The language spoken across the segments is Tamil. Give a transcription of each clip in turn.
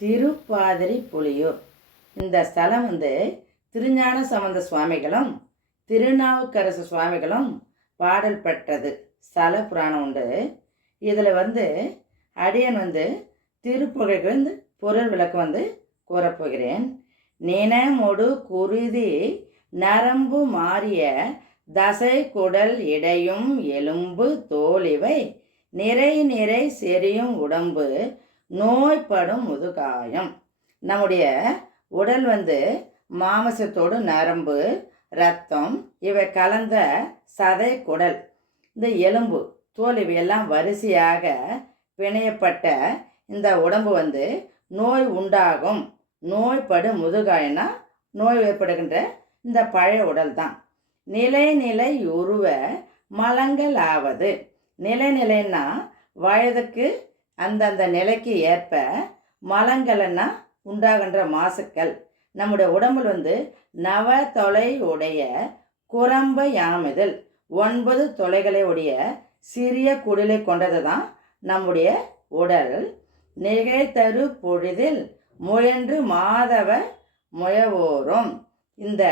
திருப்பாதிரி புலியூர். இந்த ஸ்தலம் வந்து திருஞான சம்பந்த சுவாமிகளும் திருநாவுக்கரசு சுவாமிகளும் பாடல் பெற்றது. ஸ்தல புராணம் உண்டு. இதில் வந்து அடியன் வந்து திருப்புகைக்கு வந்து பொருள் விளக்கு வந்து கூறப்போகிறேன் நினமுடு குருதி நரம்பு மாறிய தசை குடல் இடையும் எலும்பு தோலிவை நிறை நிறை செரியும் உடம்பு நோய்படும் முதுகாயம். நம்முடைய உடல் வந்து மாமசத்தோடு நரம்பு ரத்தம் இவை கலந்த சதை குடல் இந்த எலும்பு தோல் இவையெல்லாம் வரிசையாக பிணையப்பட்ட இந்த உடம்பு வந்து நோய் உண்டாகும். நோய்படும் முதுகாயனா நோய் ஏற்படுகின்ற இந்த பழைய உடல் தான் நிலை நிலை உருவ மலங்கள் ஆவது நிலை நிலைன்னா வயதுக்கு அந்தந்த நிலைக்கு ஏற்ப மலங்கள்னா உண்டாகின்ற மாசுக்கள். நம்முடைய உடம்புல வந்து நவ தொலை உடைய குரம்ப யாமிதல் ஒன்பது தொலைகளை உடைய சிறிய குடிலை கொண்டது தான் நம்முடைய உடல். நிகழ்த்தரு பொழுதில் முயன்று மாதவ முயவோரும். இந்த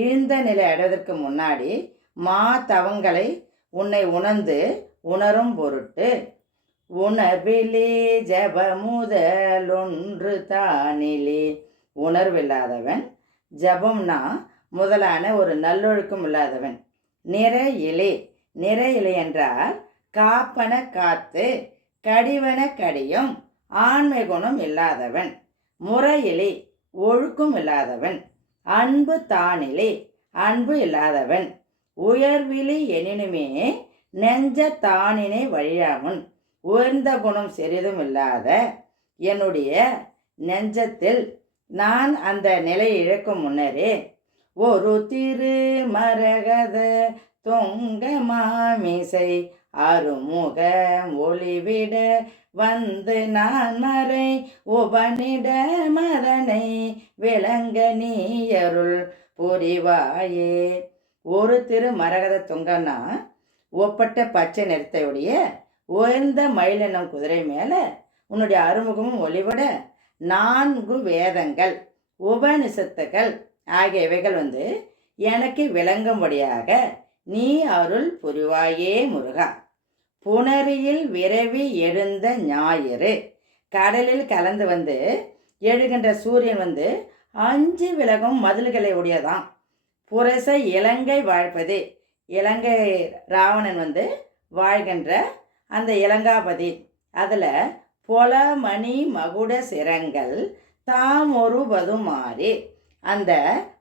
இழிந்த நிலை அடைவதற்கு முன்னாடி மாதவங்களை உன்னை உணர்ந்து உணரும் பொருட்டு. உணர்விலே ஜப முதலொன்று தானிலே. உணர்வில்லாதவன் ஜபம்னா முதலான ஒரு நல்லொழுக்கம் இல்லாதவன். நிற இலை நிற இலை என்றால் காப்பன காத்து கடிவன கடியும் ஆண்மை குணம் இல்லாதவன். முறையிலே ஒழுக்கம் இல்லாதவன். அன்பு தானிலே அன்பு இல்லாதவன். உயர்விலி எனினுமே நெஞ்ச தானினை வழியாமுன். உயர்ந்த குணம் சிறிதும் இல்லாத என்னுடைய நெஞ்சத்தில் நான் அந்த நிலையை இழக்கும் முன்னரே ஒரு திரு மரகத தொங்க மாமிசை அருமுக ஒளிவிட வந்து நான் மறை உபனிட மதனை விளங்க நீயருள் புரிவாயே. ஒரு திரு மரகத தொங்கன்னா ஒப்பட்ட பச்சை நிறத்தையுடைய உயர்ந்த மயிலெண்ணம் குதிரை மேலே உன்னுடைய அறுமுகமும் ஒளிவிட நான்கு வேதங்கள் உபனிஷத்துக்கள் ஆகியவைகள் வந்து எனக்கு விளங்கும்படியாக நீ அருள் புரிவாயே முருகா. புணரியில் விரவி எழுந்த ஞாயிறு கடலில் கலந்து வந்து எழுகின்ற சூரியன் வந்து அஞ்சு விலகும் மதில்களை உடையதான் புரச இலங்கை வாழ்ப்பது இலங்கை ராவணன் வந்து வாழ்கின்ற அந்த இலங்காபதி அதில் பொல மணி மகுட சிரங்கள் தாம் ஒருபதும் மாறி அந்த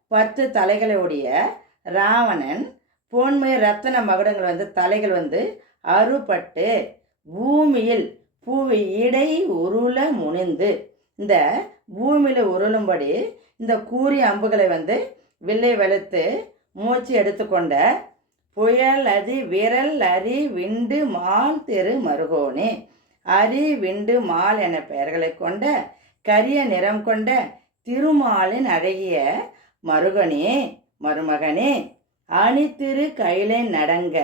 பத்து தலைகளுடைய ராவணன் பொன்மை ரத்தன மகுடங்கள் வந்து தலைகள் வந்து அறுபட்டு பூமியில் பூவி இடை உருள முனிந்து. இந்த பூமியில் உருளும்படி இந்த கூறி அம்புகளை வந்து வில்லை வலுத்து மூச்சு எடுத்துக்கொண்ட புயல் அதி விரல் அரி விண்டு மால் தெரு மருகோனே. அரி விண்டு மால் என பெயர்களை கொண்ட கரிய நிறம் கொண்ட திருமாலின் அழகிய மருகனே மருமகனே. அணித்திரு கைலை நடங்க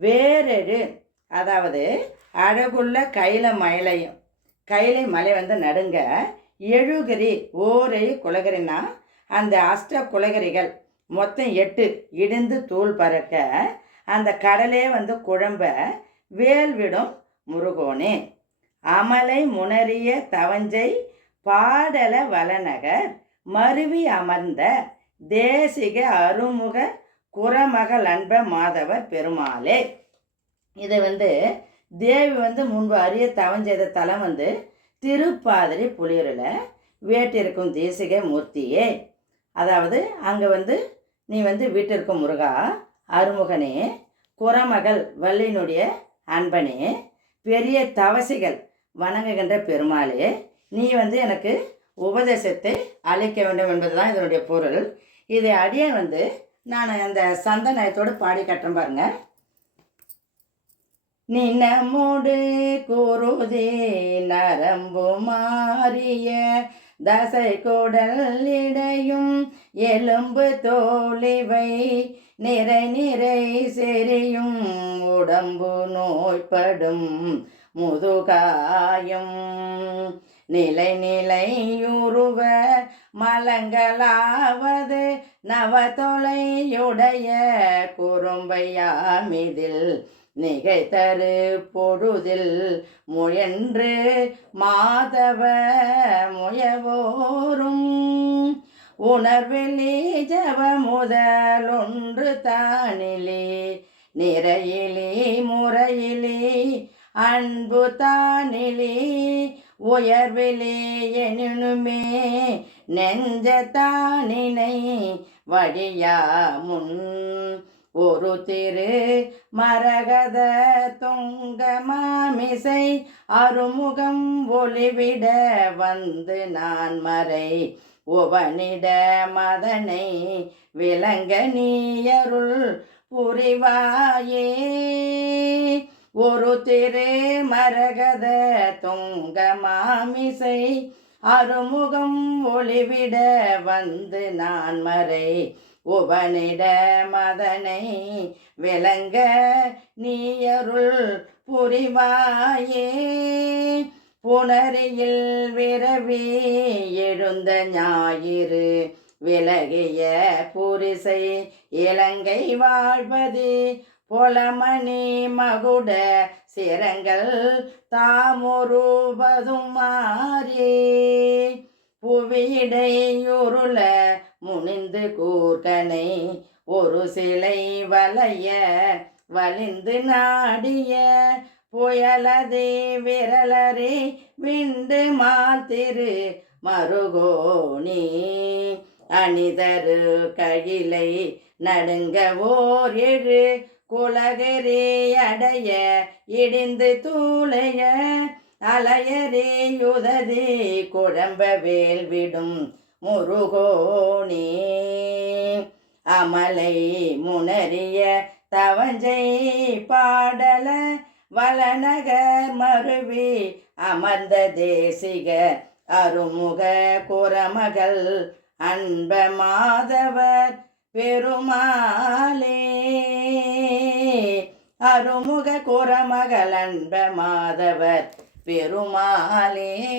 வேறெழு. அதாவது அழகுள்ள கைல மயிலையும் கைலை மலை வந்து நடுங்க எழுகிரி ஓரை குலகிரின்னா அந்த அஷ்ட குலகிரிகள் மொத்தம் எட்டு. இடிந்து தூள் பறக்க அந்த கடலே வந்து குழம்ப வேல் விடும் முருகோனே. அமலை முனறிய தவஞ்சை பாடல வலநகர் மருவி அமர்ந்த தேசிக அருமுக குரமகள் அன்ப மாதவர் பெருமாளே. இதை வந்து தேவி வந்து முன்பு அறிய தவஞ்செய்த தலம் வந்து திருப்பாதிரி புலியூரில் வேட்டிருக்கும் தேசிக மூர்த்தியே. அதாவது அங்கே வந்து நீ வந்து வீட்டிற்கு முருகா அருமுகனே குரமகள் வள்ளியினுடைய அன்பனே பெரிய தவசிகள் வணங்குகின்ற பெருமாளே நீ வந்து எனக்கு உபதேசத்தை அளிக்க வேண்டும் என்பதுதான் இதனுடைய பொருள். இதை அடியேன் வந்து நான் அந்த சந்தனயத்தோடு பாடி கட்டுறேன் பாருங்க. நினமுடு கூறுதே நரம்பு மாறிய தசை குடல் இடையும் எலும்பு தோழிவை நிறை நிறை செறியும். உடம்பு நோய்படும் முதுகாயும். நிலை நிலையுருவ மலங்களாவது நவ தொலையுடைய குறும்பையாமிதில் நிகைத்தரு பொழுதில் முயன்று மாதவ முயவோரும். உணர்வெளி ஜவ முதலொன்று தானிலே நிறையிலே முறையிலே அன்பு தானிலே உயர்விலே எனினுமே நெஞ்சத்தானினை வழியா முன் ஒரு திரு மரகத தொங்க மாமிசை அருமுகம் ஒளிவிட வந்து நான் மறை. உவனிட மதனை விளங்க நீயருள் புரிவாயே. ஒரு திரு மரகத தொங்க மாமிசை அருமுகம் ஒளிவிட வந்து நான் மறை. உவனிட மதனை விளங்க நீயருள் புரிவாயே. புனரியில் விரவி எழுந்த ஞாயிறு விலகிய புரிசை இலங்கை வாழ்வது பொலமணி மகுட சிரங்கள் தாமுருவதும் மாறி. புவியிடையுருள முனிந்து கூர்கனை ஒரு சிலை வலைய வலிந்து நாடிய புயலதே விரலரே விண்டு மாத்திரு மருகோணி அணிதரு கழிலை நடுங்க ஓர் எழு குலகரே அடைய இடிந்து தூளைய அலையரே யுததே குழம்ப வேல் முருகோனே முருகோணி. அமலை முனறிய தவஞ்சை பாடல வளநகர் மருவி அமர்ந்த தேசிக அருமுக குரமகள். அன்ப மாதவர் பெருமாளே. அருமுக குரமகள் அன்ப மாதவர் பெருமாளே.